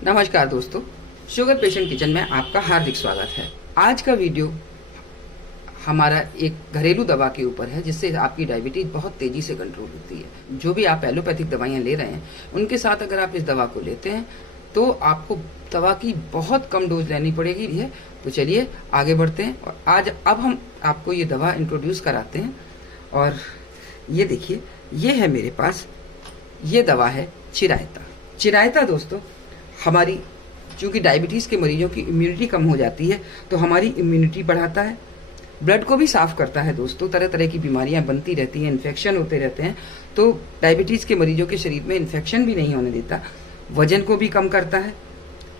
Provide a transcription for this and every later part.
नमस्कार दोस्तों, sugar patient kitchen में आपका हार्दिक स्वागत है। आज का वीडियो हमारा एक घरेलू दवा के ऊपर है जिससे आपकी डायबिटीज बहुत तेजी से कंट्रोल होती है। जो भी आप एलोपैथिक दवाइयाँ ले रहे हैं उनके साथ अगर आप इस दवा को लेते हैं तो आपको दवा की बहुत कम डोज लेनी पड़ेगी है। तो चलिए आगे बढ़ते हैं और अब हम आपको ये दवा इंट्रोड्यूस कराते हैं। और ये देखिए, ये है मेरे पास, ये दवा है चिरायता। चिरायता दोस्तों हमारी, चूंकि डायबिटीज के मरीजों की इम्यूनिटी कम हो जाती है तो हमारी इम्यूनिटी बढ़ाता है, ब्लड को भी साफ करता है दोस्तों। तरह तरह की बीमारियां बनती रहती हैं, इन्फेक्शन होते रहते हैं, तो डायबिटीज के मरीजों के शरीर में इन्फेक्शन भी नहीं होने देता। वजन को भी कम करता है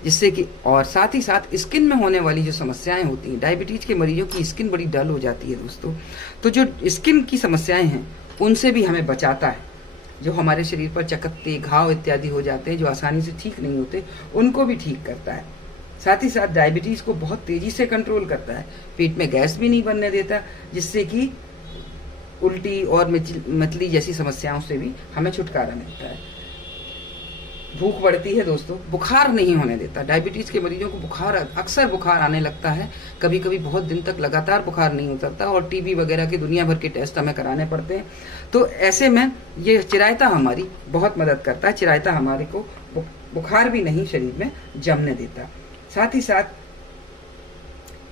जिससे कि, और साथ ही साथ स्किन में होने वाली जो समस्याएं होती हैं, डायबिटीज के मरीजों की स्किन बड़ी डल हो जाती है दोस्तों, तो जो स्किन की समस्याएं हैं उनसे भी हमें बचाता है। जो हमारे शरीर पर चकत्ते, घाव इत्यादि हो जाते हैं जो आसानी से ठीक नहीं होते, उनको भी ठीक करता है। साथ ही साथ डायबिटीज को बहुत तेजी से कंट्रोल करता है, पेट में गैस भी नहीं बनने देता, जिससे कि उल्टी और मतली जैसी समस्याओं से भी हमें छुटकारा मिलता है। भूख बढ़ती है दोस्तों, बुखार नहीं होने देता। डायबिटीज के मरीजों को बुखार, अक्सर बुखार आने लगता है, कभी कभी बहुत दिन तक लगातार बुखार नहीं उतरता और टीबी वगैरह के दुनिया भर के टेस्ट हमें कराने पड़ते हैं। तो ऐसे में ये चिरायता हमारी बहुत मदद करता है। चिरायता हमारे को बुखार भी नहीं शरीर में जमने देता। साथ ही साथ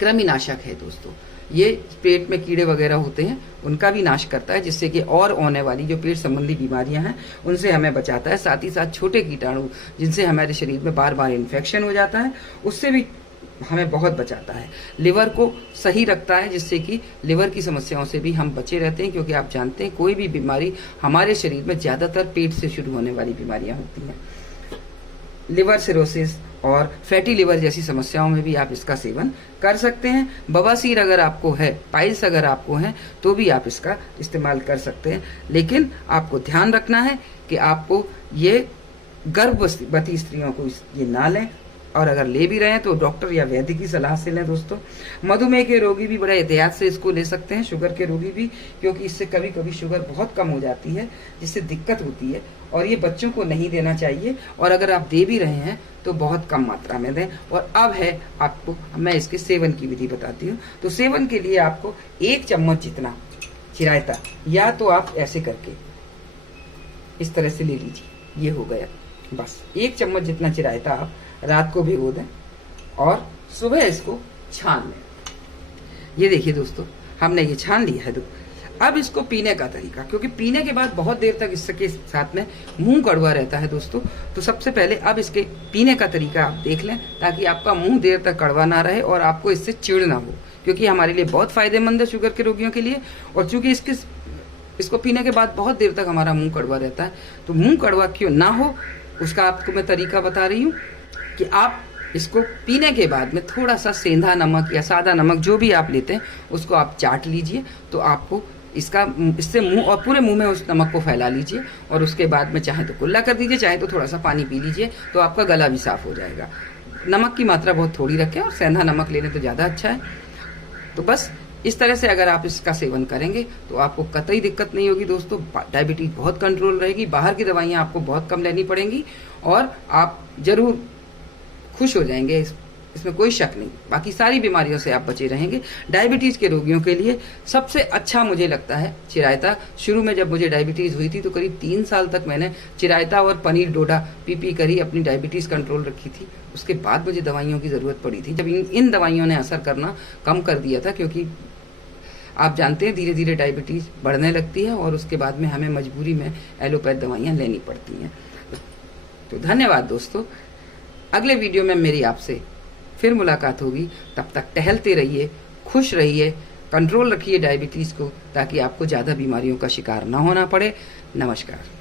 कृमिनाशक है दोस्तों, ये पेट में कीड़े वगैरह होते हैं उनका भी नाश करता है, जिससे कि और आने वाली जो पेट संबंधी बीमारियां हैं उनसे हमें बचाता है। साथ ही साथ छोटे कीटाणु जिनसे हमारे शरीर में बार बार इन्फेक्शन हो जाता है उससे भी हमें बहुत बचाता है। लिवर को सही रखता है जिससे कि लिवर की समस्याओं से भी हम बचे रहते हैं, क्योंकि आप जानते हैं कोई भी बीमारी हमारे शरीर में ज्यादातर पेट से शुरू होने वाली बीमारियां होती हैं। लिवर सिरोसिस और फैटी लिवर जैसी समस्याओं में भी आप इसका सेवन कर सकते हैं। बवासीर अगर आपको है, पाइल्स अगर आपको है, तो भी आप इसका इस्तेमाल कर सकते हैं। लेकिन आपको ध्यान रखना है कि आपको ये गर्भवती स्त्रियों को ये ना लें, और अगर ले भी रहे हैं तो डॉक्टर या वैद्य की सलाह से लें दोस्तों। मधुमेह के रोगी भी बड़े एहतियात से इसको ले सकते हैं, शुगर के रोगी भी, क्योंकि इससे कभी कभी शुगर बहुत कम हो जाती है जिससे दिक्कत होती है, और ये बच्चों को नहीं देना चाहिए। और अगर आप दे भी रहे हैं तो बहुत कम मात्रा में दें। और अब है आपको मैं इसके सेवन की विधि बताती हूँ। तो सेवन के लिए आपको 1 चम्मच जितना चिरायता, या तो आप ऐसे करके इस तरह से ले लीजिए, ये हो गया, बस 1 चम्मच जितना चिरायता आप रात को भिगो दें और सुबह इसको छान लें। ये देखिए दोस्तों, हमने ये छान लिया है। अब इसको पीने का तरीका, क्योंकि पीने के बाद बहुत देर तक इसके साथ में मुंह कड़वा रहता है दोस्तों, तो सबसे पहले अब इसके पीने का तरीका आप देख लें, ताकि आपका मुंह देर तक कड़वा ना रहे और आपको इससे चिढ़ ना हो, क्योंकि हमारे लिए बहुत फायदेमंद है शुगर के रोगियों के लिए। और चूंकि इसको पीने के बाद बहुत देर तक हमारा मुंह कड़वा रहता है, तो मुंह कड़वा क्यों ना हो उसका आपको मैं तरीका बता रही हूँ कि आप इसको पीने के बाद में थोड़ा सा सेंधा नमक या सादा नमक जो भी आप लेते हैं उसको आप चाट लीजिए, तो आपको इससे मुंह और पूरे मुंह में उस नमक को फैला लीजिए, और उसके बाद में चाहे तो कुल्ला कर दीजिए, चाहे तो थोड़ा सा पानी पी लीजिए, तो आपका गला भी साफ हो जाएगा। नमक की मात्रा बहुत थोड़ी रखें, और सेंधा नमक लेने तो ज़्यादा अच्छा है। तो बस इस तरह से अगर आप इसका सेवन करेंगे तो आपको कतई दिक्कत नहीं होगी दोस्तों। डायबिटीज बहुत कंट्रोल रहेगी, बाहर की दवाइयाँ आपको बहुत कम लेनी पड़ेंगी, और आप जरूर खुश हो जाएंगे, इसमें कोई शक नहीं। बाकी सारी बीमारियों से आप बचे रहेंगे। डायबिटीज के रोगियों के लिए सबसे अच्छा मुझे लगता है चिरायता। शुरू में जब मुझे डायबिटीज हुई थी तो करीब 3 साल तक मैंने चिरायता और पनीर डोडा पी करी अपनी डायबिटीज कंट्रोल रखी थी। उसके बाद मुझे दवाइयों की जरूरत पड़ी थी, जब इन दवाइयों ने असर करना कम कर दिया था, क्योंकि आप जानते हैं धीरे धीरे डायबिटीज बढ़ने लगती है और उसके बाद में हमें मजबूरी में एलोपैथ दवाइयाँ लेनी पड़ती हैं। तो धन्यवाद दोस्तों, अगले वीडियो में मेरी आपसे फिर मुलाकात होगी। तब तक टहलते रहिए, खुश रहिए, कंट्रोल रखिए डायबिटीज को, ताकि आपको ज़्यादा बीमारियों का शिकार ना होना पड़े। नमस्कार।